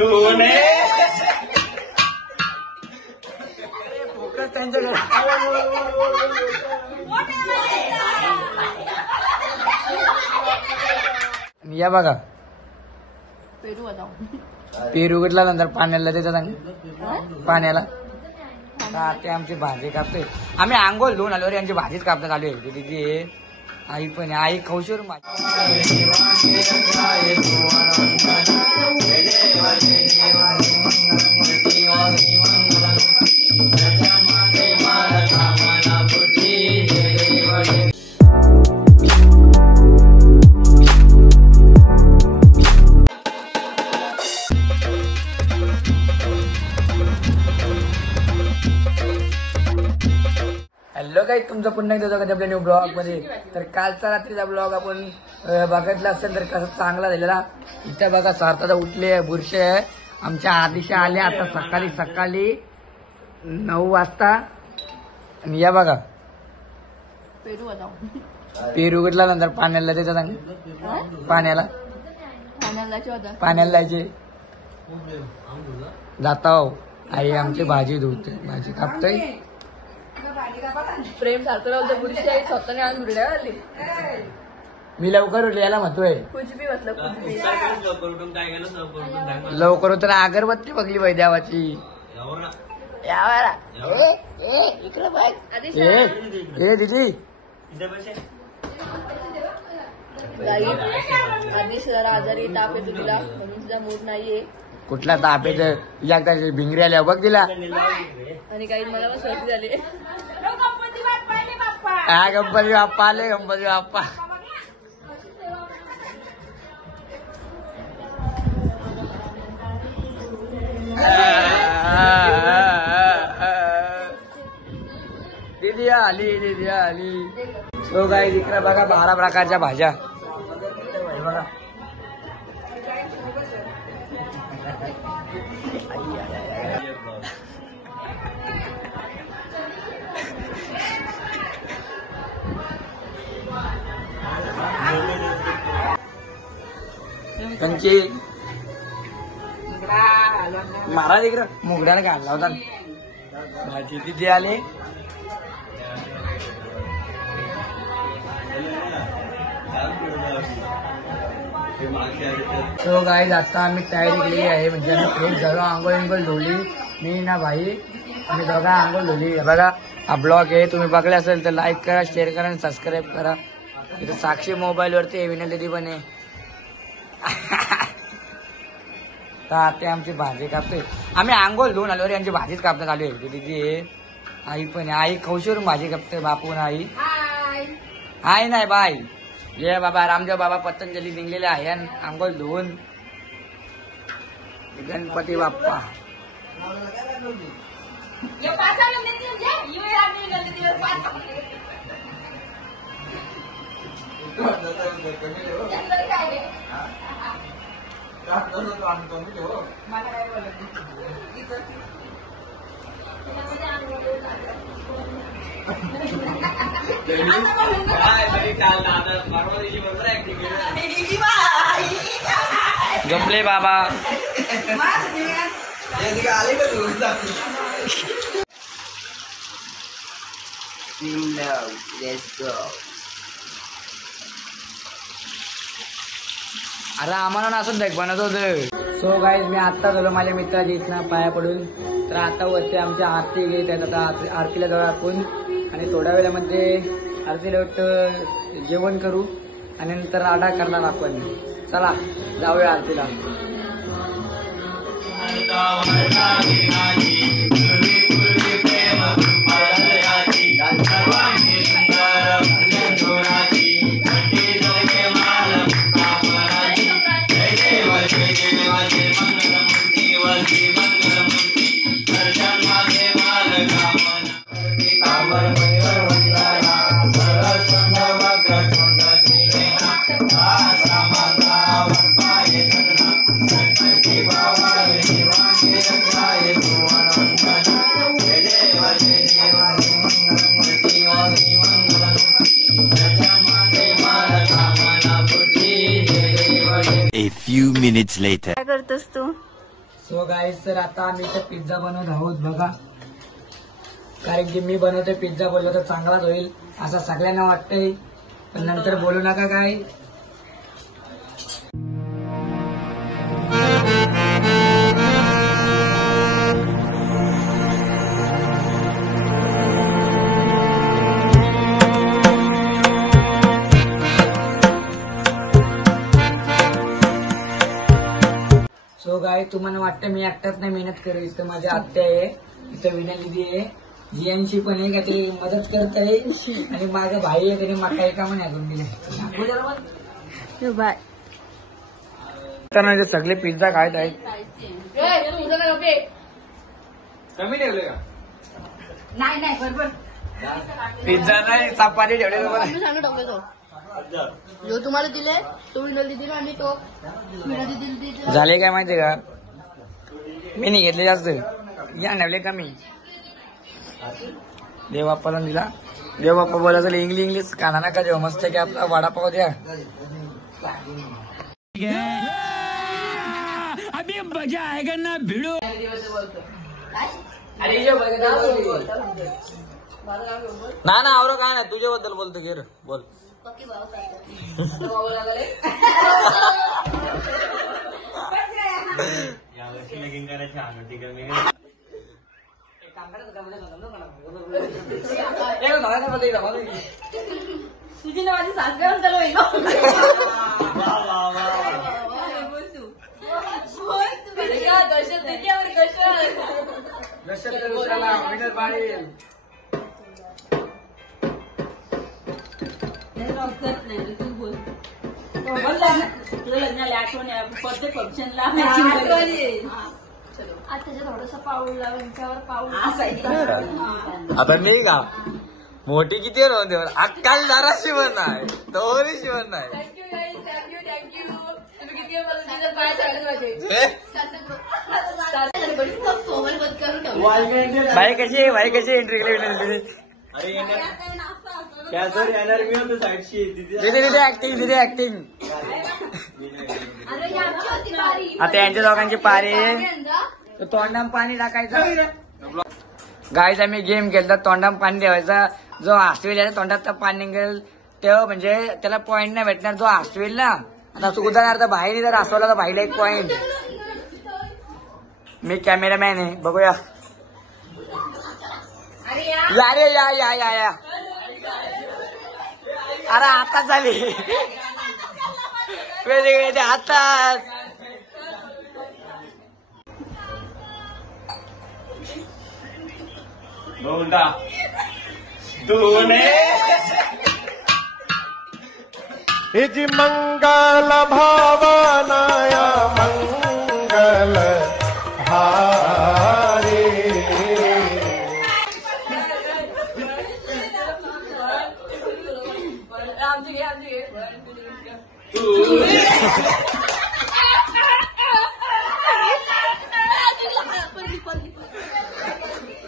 तूने त्यांच्या या बघा पेरू आता पेरू घेतला नंतर पाण्याला त्याच्यात पाण्याला ते आमची भाजी कापतोय. आम्ही आंघोळ धुवून आलो यांची भाजीच कापण्यात आली होती. तिथे आई पण आई खौशूर हॅलो काही तुमचं पुन्हा एकदा कधी आपल्या न्यू ब्लॉग मध्ये. तर कालचा रात्रीचा ब्लॉग आपण बघितला असेल तर कसा चांगला झालेला. इथे बघा सार्थाचा उठले बुरशे आमच्या आदिशा आल्या आता सकाळी 9 वाजता. आणि या बघा पेरू आता पेरू घेतला नंतर पाण्याला त्याच्यात पाण्याला जायचे जाता हो. आई आमची भाजी धुवते भाजी कापतोय. प्रेम सारखं लावलं पुरुष स्वतःने आणून उरल्या आली. मी लवकर उठले याला महत्व कुछ भी मतलब लवकर होतं ना. अगरबत्ती बघली बाई देवाची. इकडे बघ दिदी आधीच जरा आजारी ताप येतो तिला म्हणून तिचा मूड नाहीये. कुठला ताप येत या भिंगरी आल्या बघ तिला. आणि काही मला पण सर्दी झाली. गणपती बाप्पा आले गणपती बाप्पा. दीदी आली. तो काही इकडे बघा 12 प्रकारच्या भाज्या बघा. त्यांची महाराज इकडं मुगड्याला घालला होता भाजी. तिथे आले तो गाईज आता आम्ही तयारी केली आहे. म्हणजे आम्ही फ्रेश झालो. आंघोळ धुवली मी ना भाई आणि दोघा आंघोळ धुवली. बघा हा ब्लॉग आहे. तुम्ही बघले असेल तर लाईक करा शेअर करा आणि सबस्क्राईब करा. इथे साक्षी मोबाईल वरती विनल दीदी पण आहे. तर ते आमची भाजी कापतोय. आम्ही आंघोळ धुवून आलो यांची भाजीच कापण्यात आली होती. तिथे आई पण आई खौशूर भाजी कापते. बापून आई आई नाही बाई ये बाबा रामदेव बाबा पतंजली निघलेले आहे आंघोळ धुवून. गणपती बाप्पा गमले बाबा अरे आम्हाला असं देख बनत होत. सो गाईज मी आत्ता झालो माझ्या मित्राची इथनं पाया पडून. तर आता वरती आमच्या आरती घेत आहेत. आता आरतीला जाऊ आपण आणि थोड्या वेळामध्ये आरतीला जेवण करू आणि नंतर आढा करणार आपण. चला जाऊया आरतीला. A few minutes later. काय करतोस तू? सो गाईज तर आता आम्ही इथे पिझ्झा बनवत आहोत बघा, कारण की मी बनवते पिझ्झा, बोललो तर चांगलाच होईल असं सगळ्यांना वाटतंय, पण नंतर बोलू नका काय. सो गाय तुम्हाला वाटतं मी एकटाच नाही मेहनत करेल, इथं माझी आत्या आहे, इथं विना दिदी आहे, जियांशी पण आहे का ते मदत करत आहे, आणि माझा भाई आहे त्याने मका एका म्हणे अजून दिले. सगळे पिझ्झा खायत आहेत. कमी ठेवले का? नाही बरोबर पिझ्झा नाही चपाती ठेवले. जो तुम्हाला दिले तो विनोदी दिला आणि तो विनोदी दिला. झाले काय माहितीये का, मी नाही घेतले जास्त, या ठेवले कमी. देवबाप्पाला दिला, देवबाप्पा बोला चल इंग्लिश खाना नका देव, मस्त की आपला वडापाव द्या. अभी मजा आएगा ना भिडो. ना आवरो काय ना तुझ्याबद्दल बोलतो गे बोल. तुझी ना माझी सासऱ्यावर चालू आहे लग्नाला आठवण प्रत्येक फंक्शनला त्याच्या थोडस पाऊल यांच्यावर पाऊल आता नाही का मोठी किती देवर अक्काल जरा शिवण नाही तोरी शिवण नाही. भाई कशी एंट्री केली ऍक्टिंग आता यांच्या दोघांची पारी तोंडाम पाणी टाकायचं. गाईज आम्ही गेम खेळतात, तोंडाम पाणी ठेवायचा, जो हसवेल याच्या तोंडात पाणी निघेल तेव्हा म्हणजे त्याला पॉईंट नाही भेटणार, जो हसवेल ना. आता उदाहरणार्थ भाईने जर हसवला तर भाईला 1 पॉईंट. मी कॅमेरामॅन आहे, बघूया. या अरे आता झाली वेगवेगळे आताच. हिजी मंगल भावनाया मंगल हारी.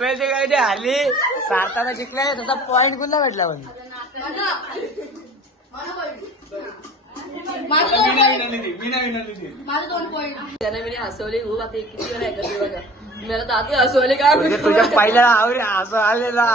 वेगवेगळे हल्ली सारताना जिंकलाय त्याचा पॉईंट कुठला भेटला पण माझं 2 पॉईंट. त्यांना मी हसवली खूप, आता किती वेळा ऐकते बघा, मला दादी हसवले काय तुझ्या पहिल्या असं आलेला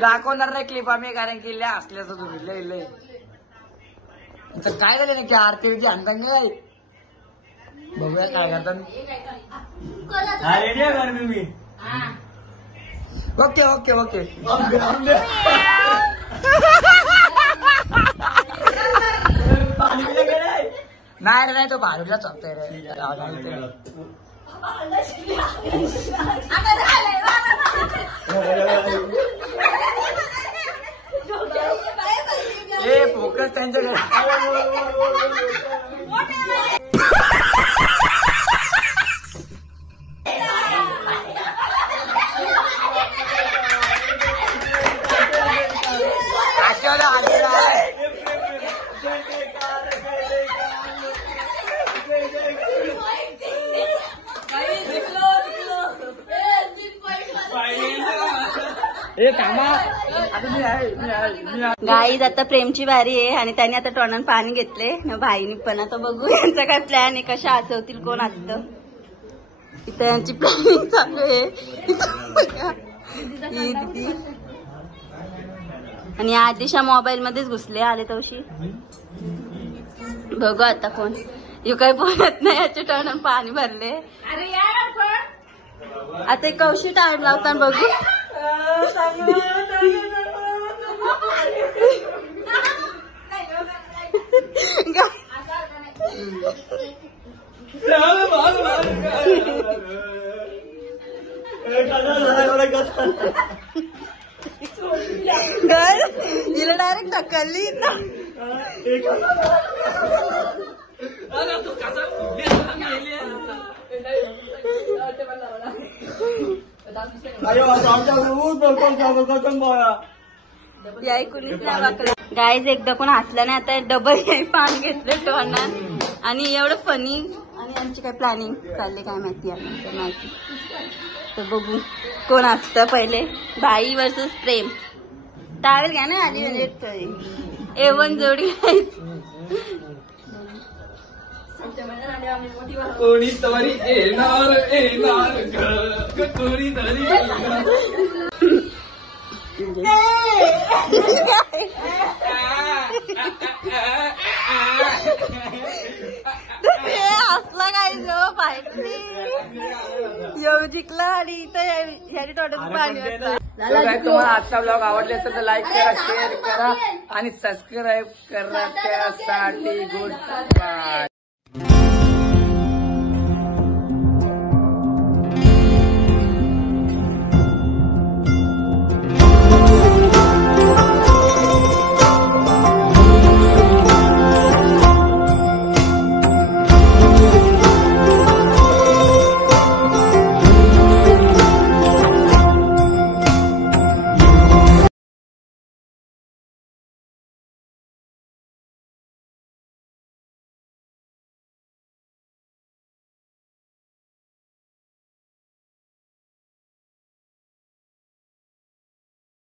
दाखवणार नाही क्लिप आम्ही, कारण की लय असल्याचं तुम्ही लय काय झालं नक्की आरती आणता काय बघूया काय करतात. ओके नाही तो भारूला चौकतोय रे. फोकस त्यांच्याकडे. थांबा गाईज आता प्रेमची वारी आहे आणि त्याने आता तोंडात पाणी घेतले न भाईनी पण. आता बघू यांचा काय प्लॅन आहे, कशा हसवतील कोण असतं. इथं यांची प्लॅनिंग चालू आहे. ही दिदी आणि आदिशा मोबाईल मध्येच घुसले आले तवशी. बघू आता कोण. यू काही बोलत नाही, याच्या तोंडात पाणी भरले. आता एक कवशी टाइम लावताना बघू. हिला डायरेक्ट ढकलली. गाईज एकदा कोण हसला नाही, आता डबल पाणी घेतलं तोंडात आणि एवढं फनी. आणि आमची काय प्लॅनिंग चालली काय माहिती आहे माहिती. तर बघू कोण असतं पहिले. भाई वर्सेस प्रेम. टावेल घ्या ना आधी म्हणजे एवन जोडी. कोणी तरी येणार कोणी तरी. हसला काय जो पाहिजे येऊ जिंकला आणि इथं ह्याची तोंडात पाणी वाटतं. तुम्हाला आजचा ब्लॉग आवडला असेल तर लाईक करा, शेअर करा आणि सबस्क्राईब करा. त्यासाठी गुड बाय.